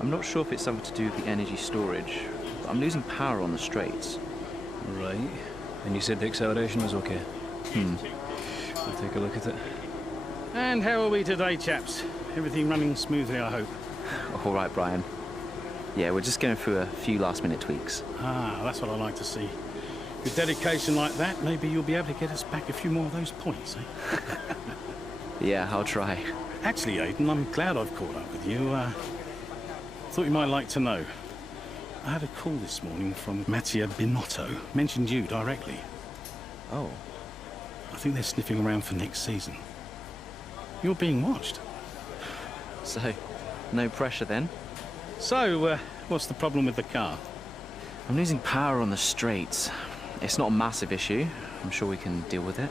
I'm not sure if it's something to do with the energy storage, but I'm losing power on the straights. Right. And you said the acceleration was okay? Hmm. We'll take a look at it. And how are we today, chaps? Everything running smoothly, I hope. All right, Brian. Yeah, we're just going through a few last-minute tweaks. Ah, that's what I like to see. With dedication like that, maybe you'll be able to get us back a few more of those points, eh? Yeah, I'll try. Actually, Aiden, I'm glad I've caught up with you. Thought you might like to know. I had a call this morning from Mattia Binotto. Mentioned you directly. Oh. I think they're sniffing around for next season. You're being watched. So, no pressure then? So, what's the problem with the car? I'm losing power on the straights. It's not a massive issue. I'm sure we can deal with it.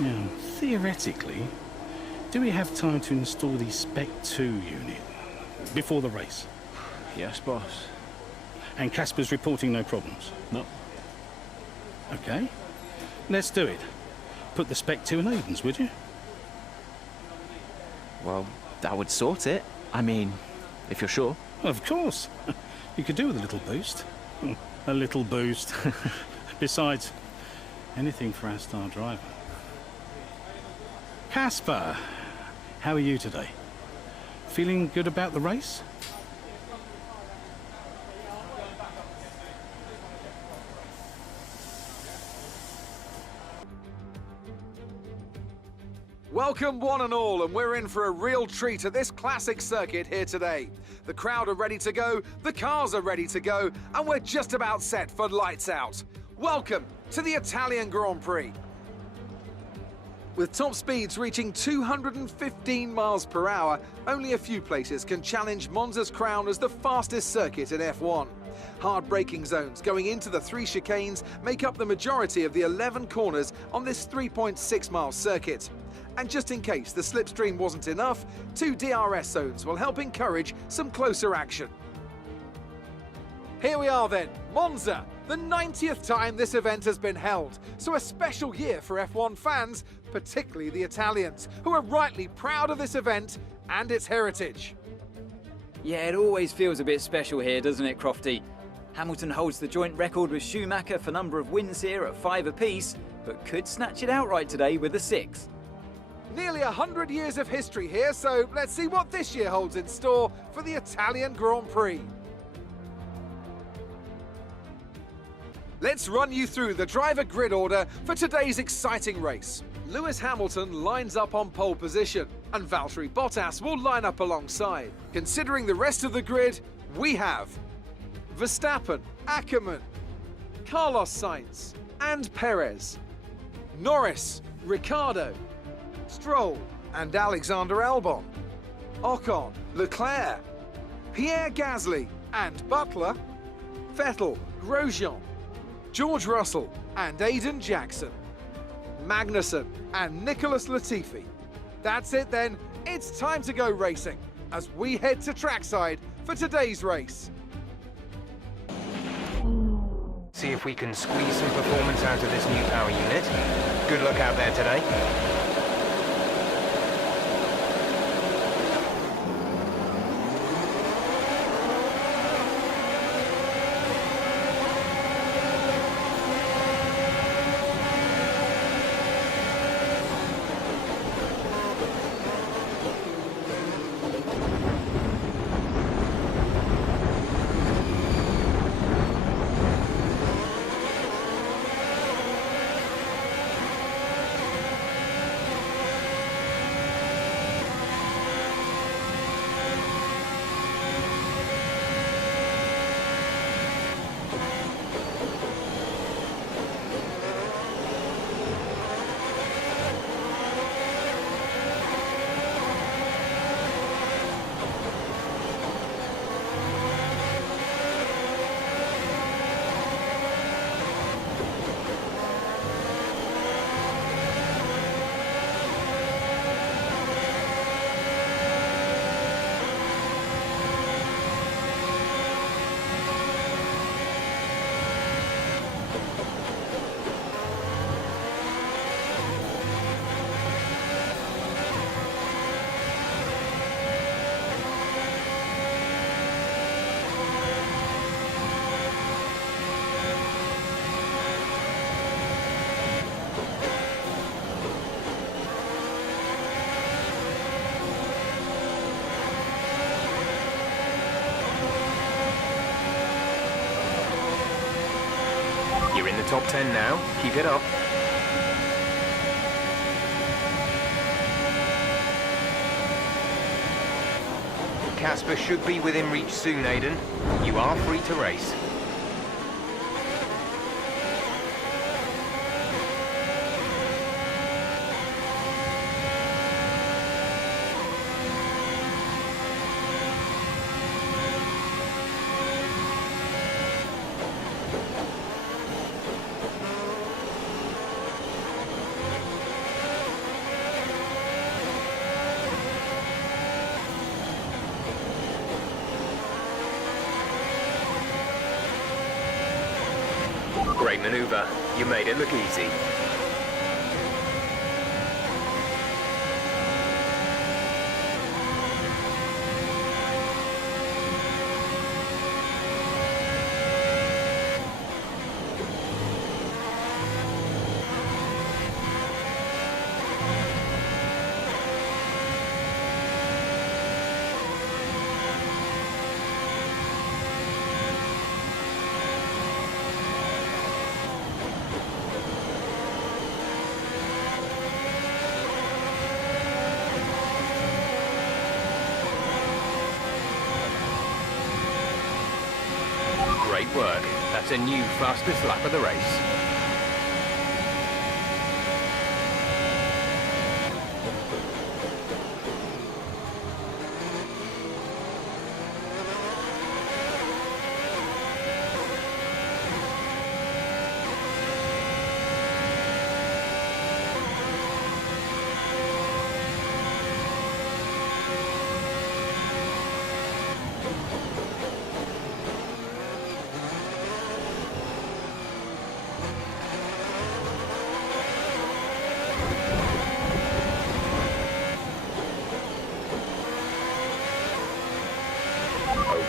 Yeah, theoretically, do we have time to install the Spec 2 unit before the race? Yes, boss. And Casper's reporting no problems? No. Okay. Let's do it. Put the Spec 2 in Aiden's, would you? Well, that would sort it. I mean, if you're sure. Of course. You could do with a little boost. A little boost. Besides, anything for our star driver. Casper, how are you today? Feeling good about the race? Welcome one and all, and we're in for a real treat at this classic circuit here today. The crowd are ready to go, the cars are ready to go, and we're just about set for lights out. Welcome to the Italian Grand Prix. With top speeds reaching 215 miles per hour, only a few places can challenge Monza's crown as the fastest circuit in F1. Hard braking zones going into the 3 chicanes make up the majority of the 11 corners on this 3.6-mile circuit. And just in case the slipstream wasn't enough, 2 DRS zones will help encourage some closer action. Here we are then, Monza, the 90th time this event has been held, so a special year for F1 fans, particularly the Italians, who are rightly proud of this event and its heritage. Yeah, it always feels a bit special here, doesn't it, Crofty? Hamilton holds the joint record with Schumacher for number of wins here at 5 apiece, but could snatch it outright today with a 6. Nearly 100 years of history here, so let's see what this year holds in store for the Italian Grand Prix. Let's run you through the driver grid order for today's exciting race. Lewis Hamilton lines up on pole position, and Valtteri Bottas will line up alongside. Considering the rest of the grid, we have Verstappen, Ackermann, Carlos Sainz, and Perez, Norris, Ricciardo, Stroll, and Alexander Albon, Ocon, Leclerc, Pierre Gasly, and Butler, Vettel, Grosjean, George Russell, and Aiden Jackson, Magnussen, and Nicholas Latifi. That's it then, it's time to go racing, as we head to trackside for today's race. See if we can squeeze some performance out of this new power unit. Good luck out there today. the top 10 now. Keep it up. Casper should be within reach soon, Aiden. You are free to race. Great maneuver. You made it look easy. Great work. That's a new fastest lap of the race.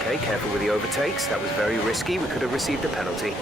Okay, careful with the overtakes. That was very risky. We could have received a penalty.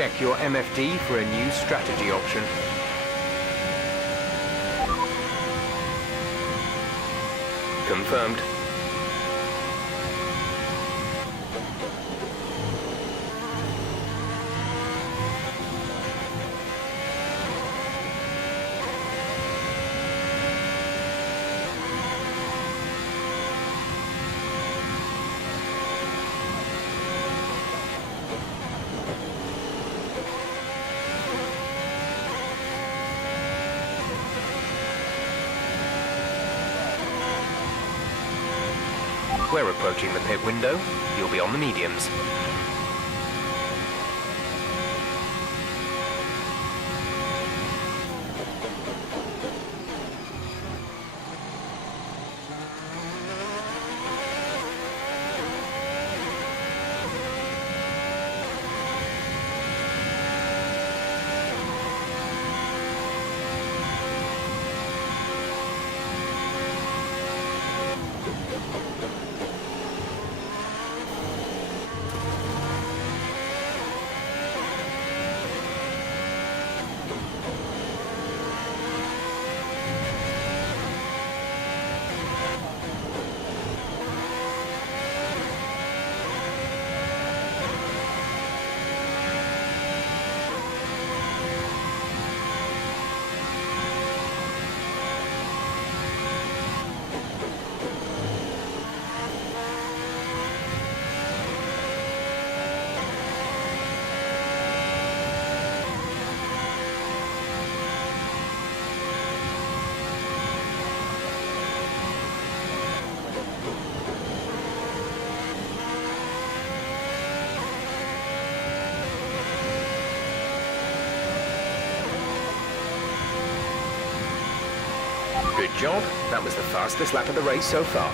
Check your MFD for a new strategy option. Confirmed. We're approaching the pit window. You'll be on the mediums. job. That was the fastest lap of the race so far.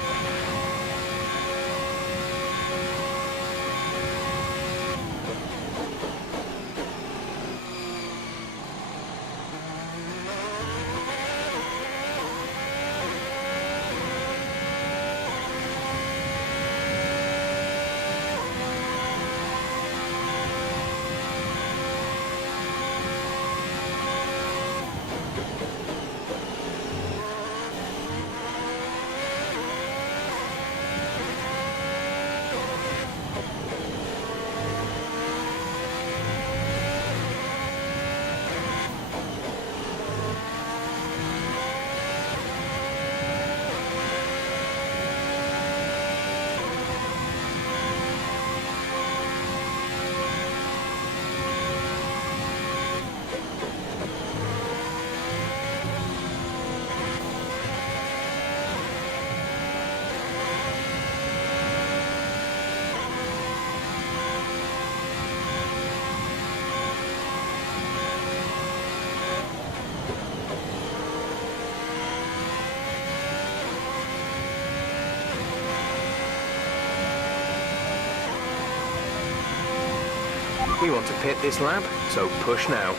We want to pit this lap, so push now.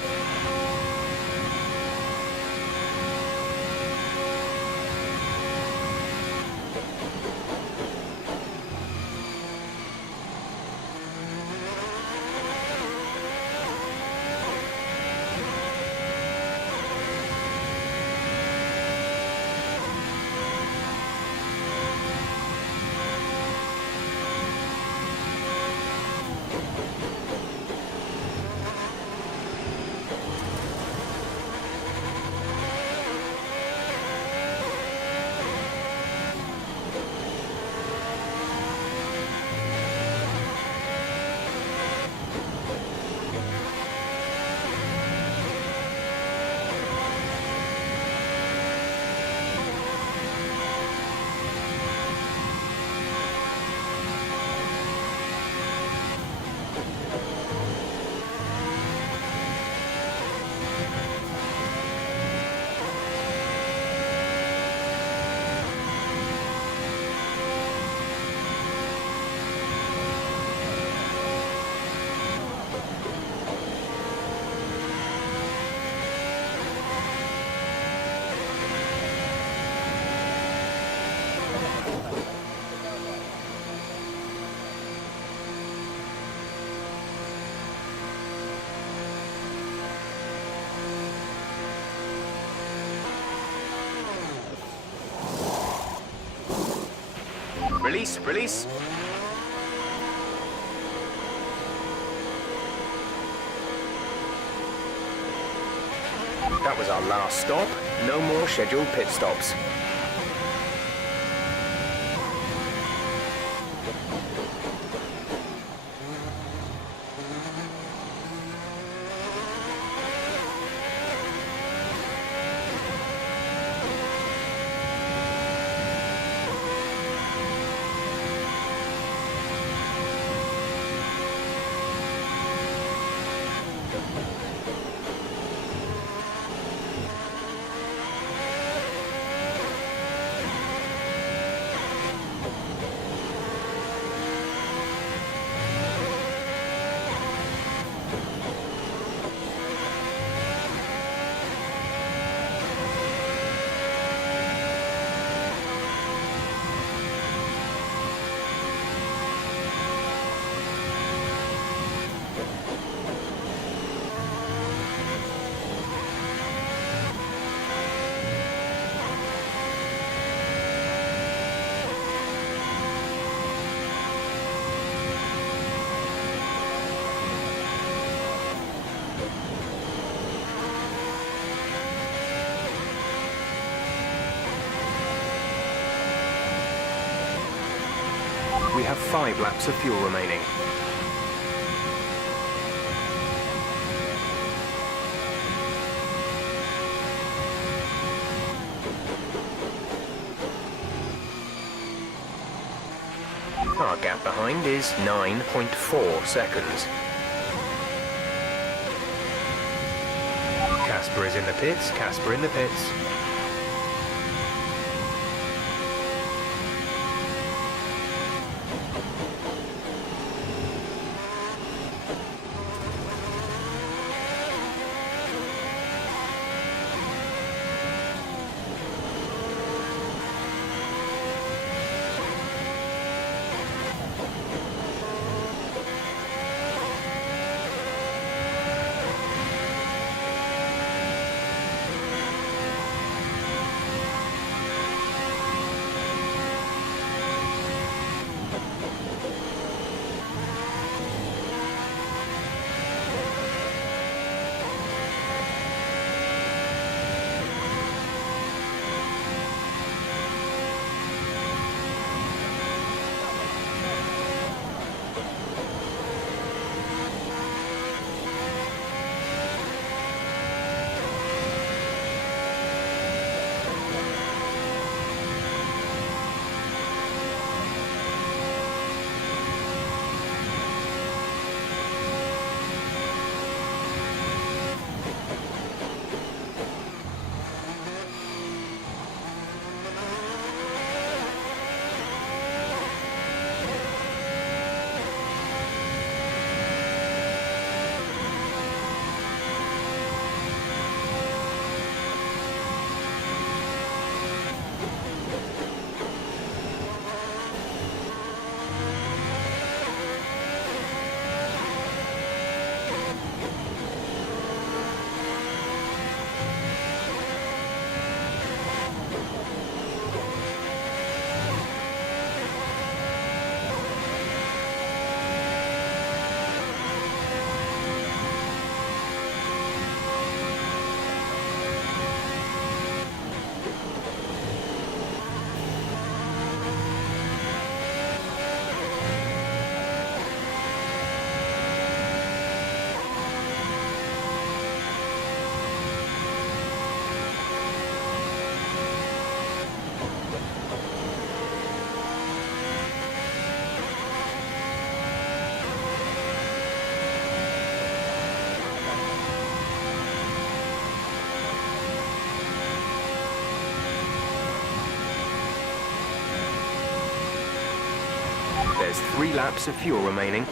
Release, release. That was our last stop. No more scheduled pit stops. We have 5 laps of fuel remaining. Our gap behind is 9.4 seconds. Casper is in the pits, Casper in the pits. There's 3 laps of fuel remaining.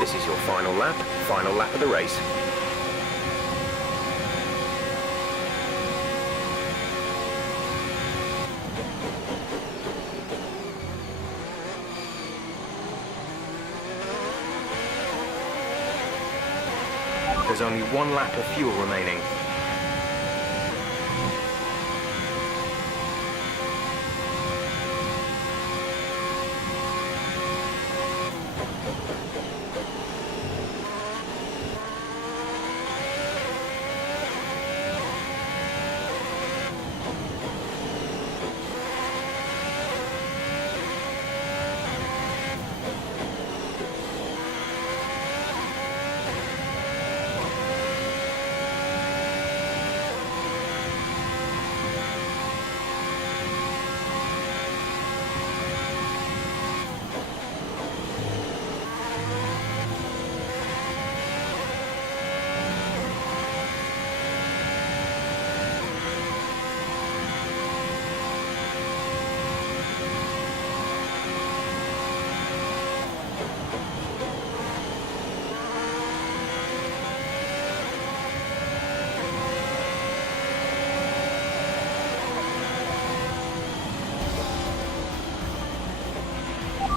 This is your final lap of the race. There's only 1 lap of fuel remaining.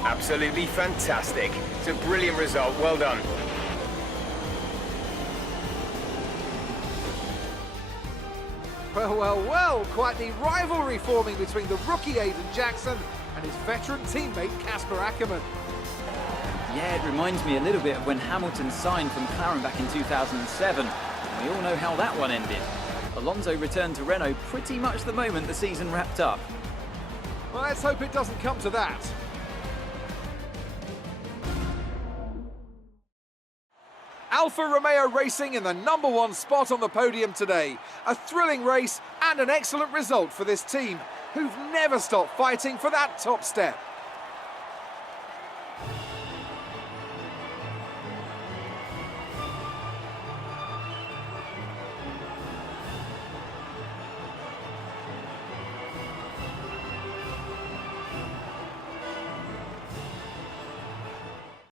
Absolutely fantastic. It's a brilliant result. Well done. Well, quite the rivalry forming between the rookie Aiden Jackson and his veteran teammate Casper Ackermann. Yeah, it reminds me a little bit of when Hamilton signed from McLaren back in 2007. We all know how that one ended. Alonso returned to Renault pretty much the moment the season wrapped up. Well, let's hope it doesn't come to that. Alfa Romeo Racing in the #1 spot on the podium today. A thrilling race and an excellent result for this team, who've never stopped fighting for that top step.